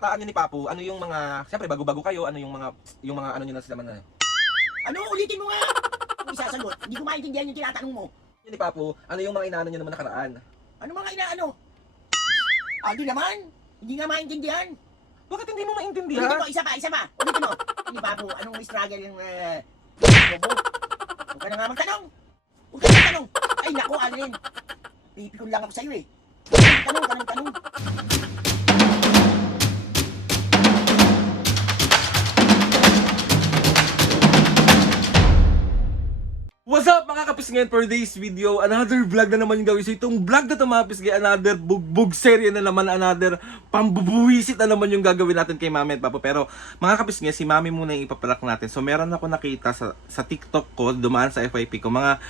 kabataan niyo ni Papu, ano yung mga, siyempre bago-bago kayo, ano yung mga ano niyo na sila man na. Ano? Ulitin mo nga! Kung isasagot, hindi ko maintindihan yung tinatanong mo. Yun ni Papu, ano yung mga inaano niyo naman nakaraan? Ano mga inaano? Di naman. Hindi nga maintindihan. Bakit hindi mo Ulitin maintindihan? mo, isa pa. Ulitin mo. Hindi Babu, anong struggle yung bobo? Huwag ka na nga magtanong. Huwag ka na magtanong. Ay naku, Alin. Pipikon lang ako sa'yo eh. Tanong. What's up mga kapisngen, for this video, another vlog na naman yung gawin. So itong vlog na ito mga kapisngen, another bugbog serye na naman, another pambubuwisit na naman yung gagawin natin kay Mami at Papa. Pero mga kapisngen, si Mami muna yung ipaprank natin. So meron ako nakita sa TikTok ko, dumaan sa FYP ko, mga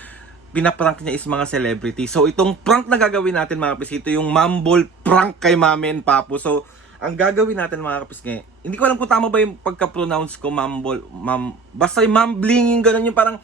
pinaprank niya is mga celebrity. So itong prank na gagawin natin mga kapisngen, ito yung mambol prank kay Mami and Papu. So ang gagawin natin mga kapisngen, hindi ko alam kung tama ba yung pagka-pronounce ko, basta yung mambling, yung gano'n, yung parang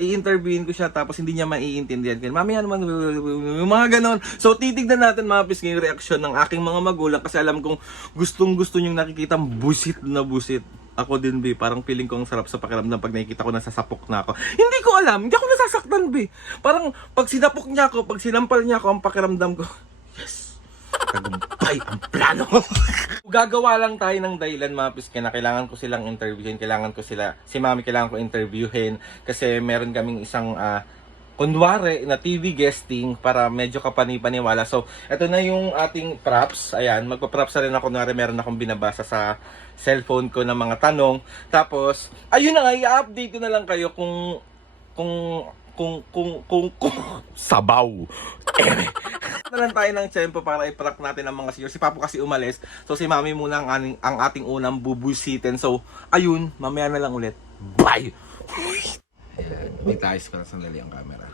i-interviewin ko siya tapos hindi niya maiintindihan. Mamaya naman, yung mga ganon. So, titignan natin mga pisngi yung reaksyon ng aking mga magulang kasi alam kong gustong-gusto niyong nakikita busit na busit. Ako din, be. Parang feeling ko ang sarap sa pakiramdam pag nakikita ko nasasapok na ako. Hindi ko alam. Hindi ako nasasaktan, be. Parang pag sinapok niya ako, pag sinampal niya ako, ang pakiramdam ko, yes! Tagumpay ang plano. Gagawa lang tayo ng dahilan mga piske na kailangan ko silang interviewin, si Mami kailangan ko interviewin kasi meron kaming isang kunwari na TV guesting para medyo kapani-paniwala. So, ito na yung ating props. Ayan, magpa-props na rin ako. Kunwari meron akong binabasa sa cellphone ko ng mga tanong. Tapos, ayun na nga, i-update ko na lang kayo kung sabaw. Na lang tayo ng tempo para i-prank natin ang mga senior. Si Papu kasi umalis. So si Mami muna ang ating unang bubusitin. So ayun, mamaya na lang ulit. Bye! Ayan, may tayos ko na sandali ang camera.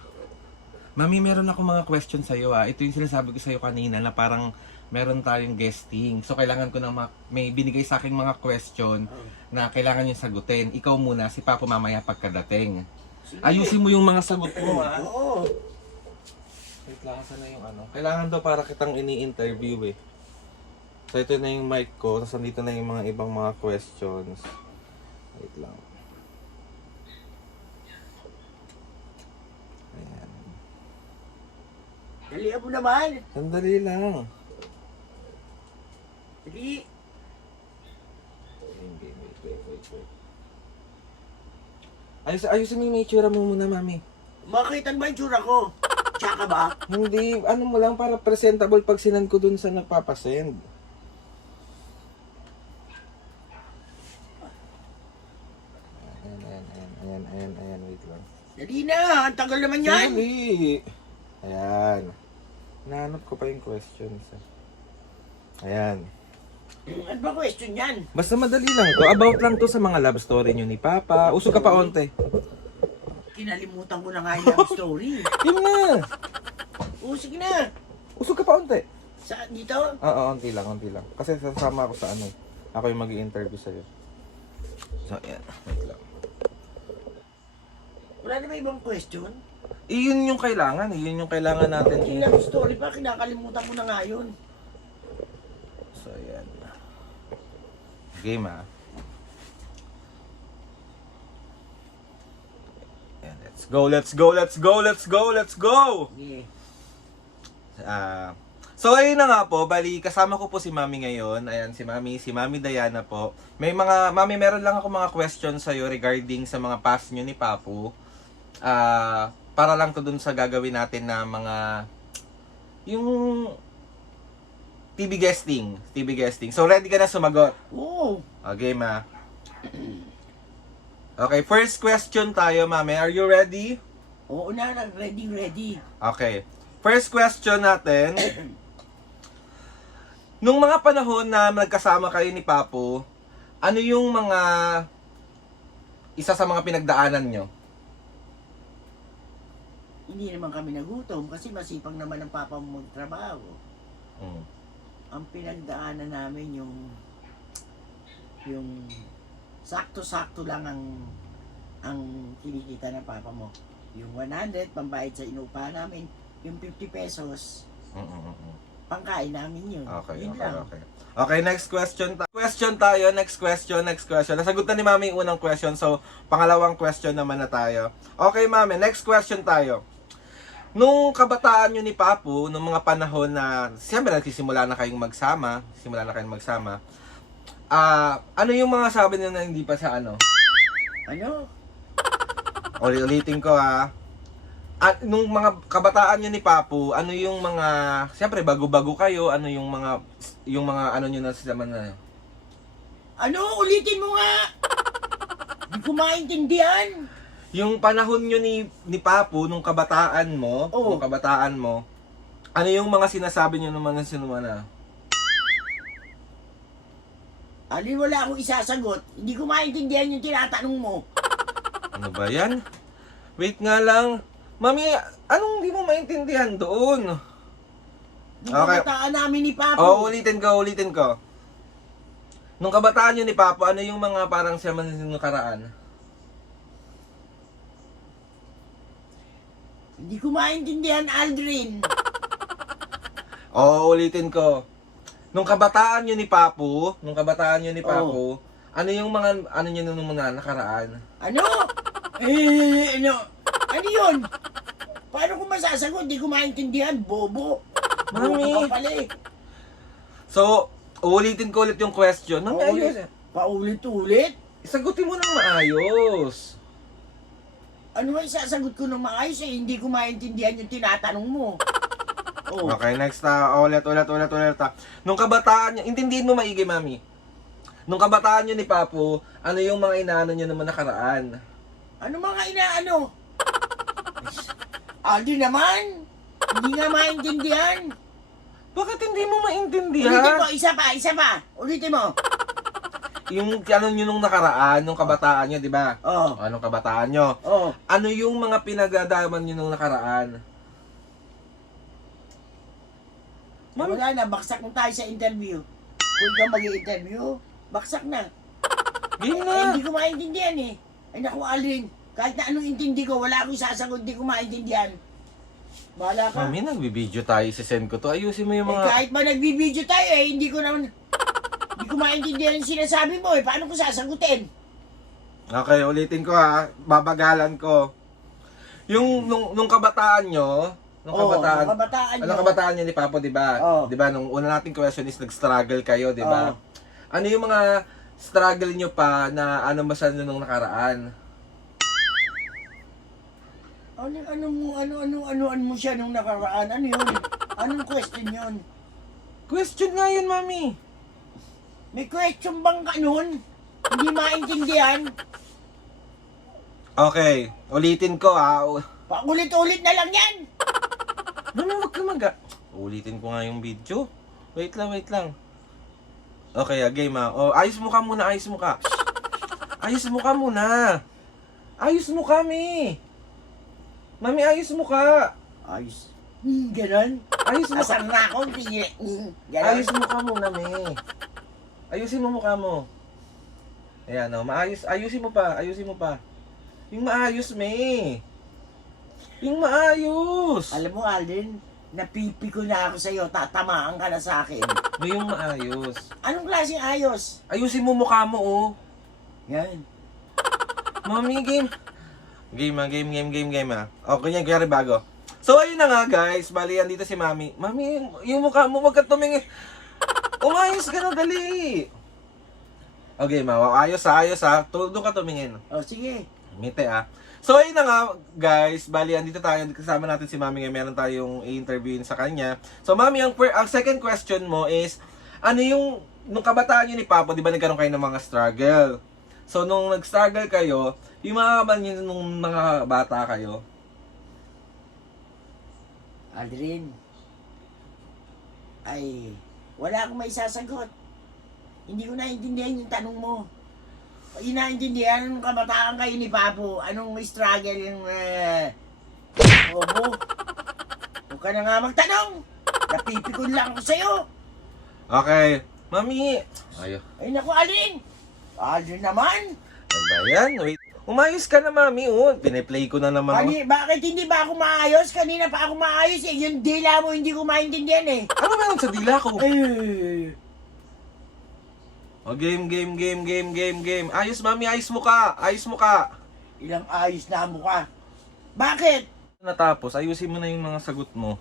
Mami, meron ako mga question sa'yo. Ito yung sinasabi ko sa'yo kanina na parang meron tayong guesting. So kailangan ko na may binigay sa akin mga question na kailangan yung sagutin. Ikaw muna, si Papu mamaya pagkadating. Ayusin mo yung mga sagot mo, ha? Oo. Wait lang, saan na yung ano? Kailangan daw para kitang ini-interview eh. So ito na yung mic ko, tapos nandito na yung mga ibang mga questions. Wait lang. Ayan. Dalihan mo naman. Sandali lang. Dali. Wait. Ayusin mo yung itsura mo muna, Mami. Makitan ba yung tsura ko? Tsaka ba? Hindi, ano mo lang para presentable pag sinend ko dun sa nagpapasend. Ayan, wait lang. Dali na. Ang tagal naman yan. Dali. Ayan. Nahanap ko pa yung questions. Ayan. Ano ba question yan? Basta madali lang to. About lang to sa mga love story nyo ni Papa. Usog ka pa onte. Kinalimutan ko na nga yung love story. Yun na. Sige na. Usog ka pa onte. Saan dito? Oo, onti lang. Kasi sasama ako sa ano. Ako yung mag-i-interview sa'yo. So, ayan. Wait lang. Wala na ba ibang question? Iyon yung kailangan. Yun yung kailangan natin. Yung love story pa, kinakalimutan ko na nga yun. So, ayan. Game, ha? Ayan, let's go! Yeah. So ayun na nga po, bali kasama ko po si Mami ngayon. Ayan si Mami Diana po. Mami, meron lang ako mga questions sa iyo regarding sa mga past niyo ni Papu. Para lang to dun sa gagawin natin na mga yung TV guesting. So ready ka na sumagot? Oo. Okay, ma. Okay, first question tayo, Mami. Are you ready? Oo na, ready. Okay. First question natin. Nung mga panahon na nagkasama kayo ni Papu, ano yung mga isa sa mga pinagdaanan nyo? Hindi naman kami nagutom kasi masipag naman ang papa mo magtrabaho. Ang pinagdaanan namin yung sakto-sakto lang ang kinikita ng papa mo. Yung 100 pambayad sa inupa namin, yung 50 pesos pangkain namin yun. Okay, Yun okay, lang. okay. Okay, next question. Next question. Nasagot na ni Mami yung unang question. So, pangalawang question naman na tayo. Okay, Mami, next question tayo. Nung kabataan nyo ni Papu, nung mga panahon na, siyempre nagsisimula na kayong magsama, ano yung mga sabi nyo na hindi pa sa ano? Ano? Ulitin ko ha. At nung mga kabataan nyo ni Papu, ano yung mga, siyempre bago-bago kayo, ano yung mga ano nyo na sa na. Ano? Ulitin mo nga! Hindi ko maintindihan. Yung panahon nyo ni Papu, nung kabataan mo, Oo. ano yung mga sinasabi nyo naman na? Alin, wala akong isasagot. Hindi ko maintindihan yung tinatanong mo. Ano ba yan? Wait nga lang. Mami, anong di mo maintindihan doon? Yung Okay. kabataan namin ni Papo. Ulitin ko. Nung kabataan nyo ni Papu, ano yung mga parang siya man nung nakaraan? Hindi ko maintindihan, Aldrin. Ulitin ko. Nung kabataan nyo ni Papu, ano yung mga, ano nyo nung mga nakaraan? Ano? Ano yun? Paano ko masasagot? Hindi ko maintindihan, bobo. Mami. Bobo ka pala eh. So, ulitin ko ulit yung question. Mami, ayos. Paulit-ulit? Sagutin mo ng maayos. Ano ba isasagot ko ng maayos eh? Hindi ko maintindihan yung tinatanong mo. Oh. Okay, next ulit. Nung kabataan nyo, intindihin mo maigi, Mami. Nung kabataan nyo ni Papu, ano yung mga inaano nyo naman nakaraan? Ano mga inaano? Aldi naman. Hindi nga maintindihan. Bakit hindi mo Ulitin maintindihan? mo, isa pa. Ulitin mo. Yung ano nyo nung nakaraan, nung kabataan nyo, di ba? Oh. Anong kabataan nyo? Oh. Ano yung mga pinagdadaman nyo nung nakaraan? Mami, Wala na, baksak na tayo sa interview. Kung ikaw mag-i-interview, baksak na. game Eh, na. hindi ko maintindihan eh. Ay naku, Alvin, kahit na anong intindi ko, wala akong sasagot, hindi ko maintindihan. Bahala ka. Mami, nagbibideo tayo, sisend ko to. Ayusin mo yung Eh, mga... kahit ba nagbibideo tayo eh, hindi ko maintindihan yung sinasabi mo eh. Paano ko sasagutin? Okay, ulitin ko ha. Babagalan ko. Yung nung kabataan nyo, Nung kabataan Ano kabataan nyo ni Papo, di ba? Oo. Di ba, nung una nating question is nag-struggle kayo, di ba? Oo. Ano yung mga struggle nyo pa na ano masan nung nakaraan? Ano mo siya nung nakaraan? Ano yun? Anong question yun? Question nga yun, Mami. May question bang ganun? Hindi maintindihan? Okay, ulitin ko ha. Paulit-ulit na lang yan! Mami, wag ka ulitin ko nga yung video. Wait lang. Okay, game ha. Ayos mo ka muna. Ayos mo ka, Mi. Mami, ayos mo ka. Ayos. Ganon? Ayos mo ka. Asan na ako? Ganon? Ayos mo ka muna, Mi. Ayusin mo mukha mo. Ayan, ayusin mo pa. Yung maayos, Mi. Yung maayos. Alam mo, Alden, napipiko na ako sa'yo. Tatamaan ka na sa akin. Mi, yung maayos. Anong klaseng ayos? Ayusin mo mukha mo, oh. Yan. Mami, game. Game ha. Okay, yan, kaya bago. So, ayun na nga, guys. Bali, andito si Mami. Mami, yung mukha mo, wag ka tumingin. Umayos ka na, dali. Okay, ayos ha. Doon ka tumingin. O, sige. Ngiti ah. So ayun na nga guys, bali andito tayo, kasama natin si Mami ngayon, meron tayong i-interviewin sa kanya. So Mami, ang second question mo is, ano yung, nung kabataan nyo ni Papa, di ba nagkaroon kayo ng mga struggle? So nung nag-struggle kayo, yung mga kaban nyo nung mga bata kayo? Aldrin, ay, wala akong may sasagot. Hindi ko naintindihan yung tanong mo. Inaintindihan nung kabataan kayo ni Papo, anong struggle yung bobo. Huwag ka na nga magtanong. Napipikon lang ako sa'yo. Okay, Mami. Ay Ay naku, Aldrin. Aldrin naman. ba yan? Wait. Umayos ka na, mami. Oh, piniplay ko na naman. Oh. Bakit hindi ba ako maayos? Kanina pa ako maayos eh. Yung dila mo hindi ko maintindihan eh. Ano meron sa dila ko? Eh. Oh, game. Ayos, mami. Ayos mo ka. Ilang ayos na mo ka. Bakit? Natapos, ayusin mo na yung mga sagot mo.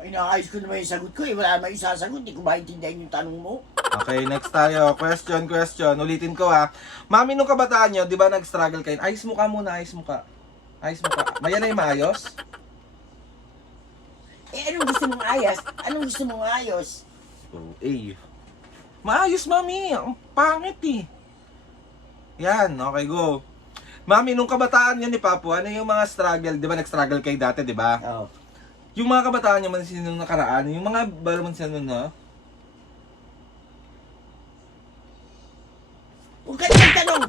Inaayos ko naman yung sagot ko eh. Wala naman isasagot. Hindi ko maintindihan yung tanong mo. Okay, next tayo. Question. Ulitin ko ha. Mami, nung kabataan nyo, di ba nag-struggle kayo? Ayos mo ka muna, ayos mo ka. Maya na yung maayos? Eh, anong gusto mong ayos? So, A. Maayos, mami. Ang pangit eh. Yan, okay, go. Mami, nung kabataan nyo ni Papu, ano yung mga struggle? Di ba nag-struggle kayo dati, di ba? Oo. Yung mga kabataan nyo man sinong nakaraan, yung mga baraman sinong na, Huwag ka naman tanong.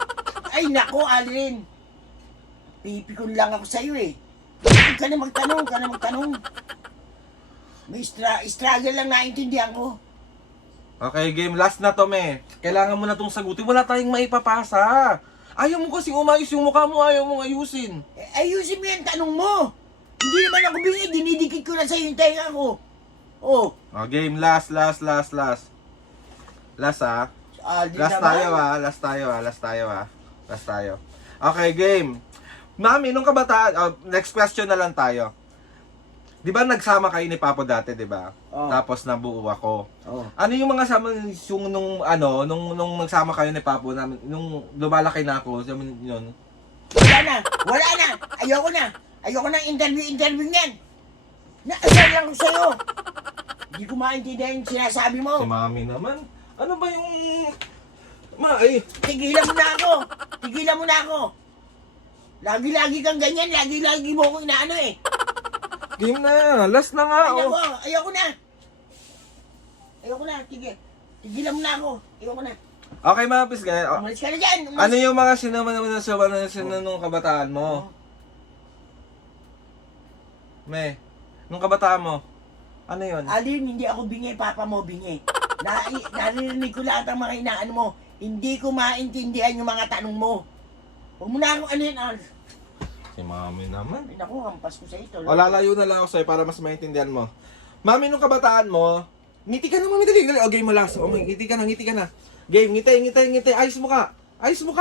Ay, nako, Alin. Pipikon lang ako sa'yo eh. Huwag ka na magtanong. May struggle lang naintindihan ko. okay, game. Last na to, me. Kailangan mo na itong sagutin. Wala tayong maipapasa. Ayaw mo kasing umayos yung mukha mo. Ayaw mong ayusin. Eh, ayusin mo yung tanong mo. Hindi naman ako bingi. Dinidikit ko na sa'yo yung tenga ko. Oh. Oh, game. Last ha. Alin Last tayo. Okay, game. Mami, nung kabataan, next question na lang tayo. Di ba nagsama kayo ni Papo dati, di ba? Oo. Tapos nabuo ako. Oh. Ano yung mga sama yung nung nagsama kayo ni Papo namin nung lumalaki na ako, yun. Wala na. Ayoko na interview niyan. Naasal lang ko sa'yo. Hindi ko maintindihan yung sinasabi mo. Si Mami naman. Ano ba yung Tigilan mo na ako. Lagi-lagi kang ganyan. Lagi-lagi mo ako inaano eh. game na. Last na nga. Ayoko na. Tigilan mo na ako. Ayoko na. Okay, mga pisgay. Umalis ka na dyan. Ano yung mga sinama nung kabataan mo? Me, nung kabataan mo, ano yun? Alin, hindi ako bingi, papa mo bingi. Naririnig ko lahat ang mga inaano mo. Hindi ko maintindihan yung mga tanong mo. Huwag mo na akong ano yun, Al. Si Mami naman. Ay, naku, hampas ko sa ito. O, lalayo na lang ako sa'yo para mas maintindihan mo. Mami, nung kabataan mo, ngiti ka na, Mami, dali. O, game mo last. O, ngiti ka na. Game, ngiti. Ayos mo ka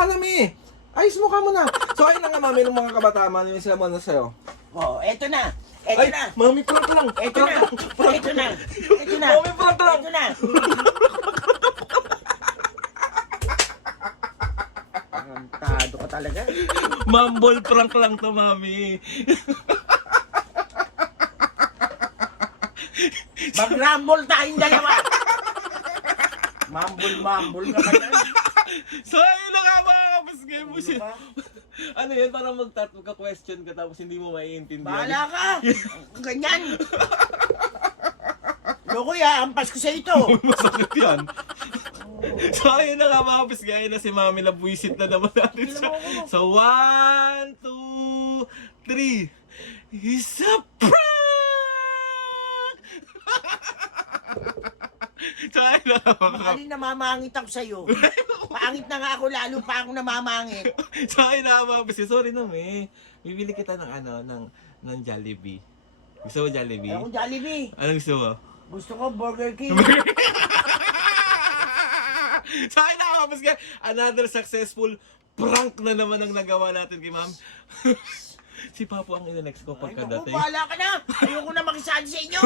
na, Mi. Ayos mo ka muna. So, ayun na nga, Mami, nung mga kabataan mo, ano yung sila mo na sa'yo? Oh, eto na. Mami, prank lang. Ito na. Mami, prank lang. Ito na. Tarantado ka talaga. Mambol prank lang to, Mami. Mag-rumble tayong dalawa. Mambul ka pa yan. So, ayun na nga, mga kapasgay mo siya. Ano yan, parang magka-question ka tapos hindi mo maiintindihan. Bahala ka. Ganyan. Loko ya, ampas ko sa ito. Masakit yan. So, ayun na nga, mga kapasgay na si Mami na buwisit na naman natin siya. So, 1, 2, 3. It's a prank! So, ayun na nga, mga Alin namamangit ako sa'yo. Pangit na nga ako, lalo pa ako namamangit. So, ayun na mga kapasgay. Sorry na, me. Bibili kita ng Jollibee. Gusto mo Jollibee? Ako Jollibee. Ano gusto mo? Gusto ko Burger King. So, ayun na mga kapasgay. Another successful prank na naman ang nagawa natin kay Ma'am. Si Papo ang ina-next ko Ay, naku, pagkadating. bahala ka na. Ayoko na makisali sa inyo.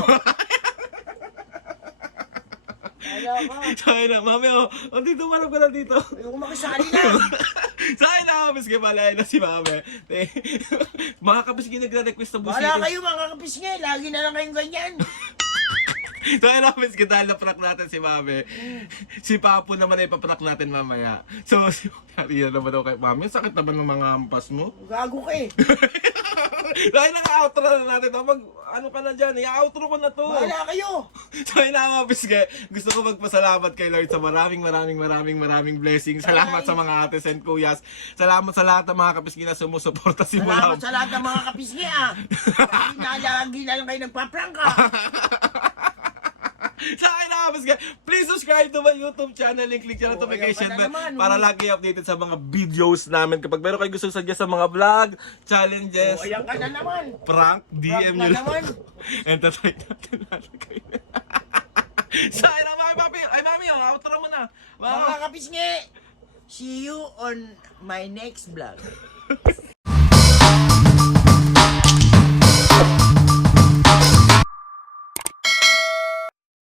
Bahala ka. So, ayun na. Mami, dito, marap ka na dito. Ayoko makisali na. So, ayun na mga kapasgay. Malaya na si Mami. Mga kapasgay nagre-request na busitin. Bahala kayo mga kapisngi. Lagi na lang kayong ganyan. So, ayun na kapasgay. Dahil na-prank natin si Mami. Si Papo naman ay paprank natin mamaya. So, yari na naman daw kay Mami. Sakit naman ng mga hampas mo. Gago ka eh. Dahil naka-outro na natin. Ano ka na dyan? I-outro ko na to. Bahala kayo. So, ayun na mga kapasgay. Gusto ko magpasalamat kay Lord sa maraming blessings. Salamat sa mga ates and kuyas. Salamat sa lahat ng mga kapasgay na sumusuporta simula. Salamat sa lahat ng mga kapisngi ah. Lagi na lang kayo nagpa-prank ah. Sa akin na kapis guys, please subscribe to my YouTube channel. Link click nyo na notification ayan ka na bell naman, para lagi updated sa mga videos namin. Kapag meron kayo gusto suggest sa mga vlog, challenges, Ayan ka na naman. prank, DM na nyo lang. naman. Entertain natin lalo kayo. Sa akin na mga papi. Ay mami, outro mo na. Mga kapisngi, see you on my next vlog.